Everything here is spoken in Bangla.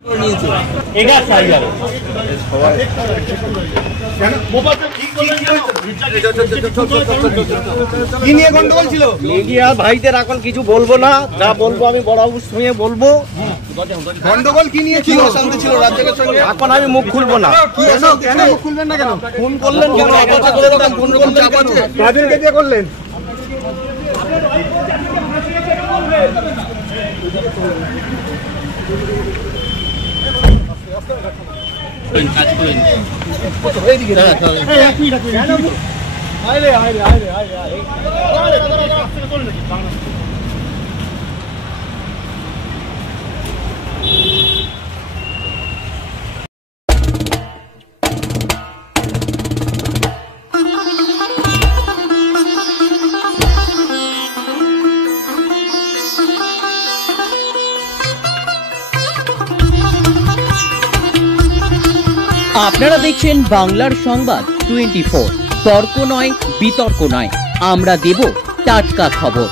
কি নিয়ে গন্ডগোল ছিল? মিডিয়া ভাইদের এখন কিছু বলবো না, যা বলবো আমি বড়বাবুর সঙ্গে বলবো। গন্ডগোল কি নিয়ে ছিল? অশান্তি ছিল রাজ্যের সঙ্গে? এখন আমি মুখ খুলবো না। কেন মুখ খুলবেন না কেন? ফোন করলেন কেন? কোন রকম চাপ আছে? কাদেরকে দিয়ে করলেন? আপনারা দেখছেন বাংলার সংবাদ 24। তর্ক নয়, বিতর্ক নয়, আমরা দেব টাটকা খবর।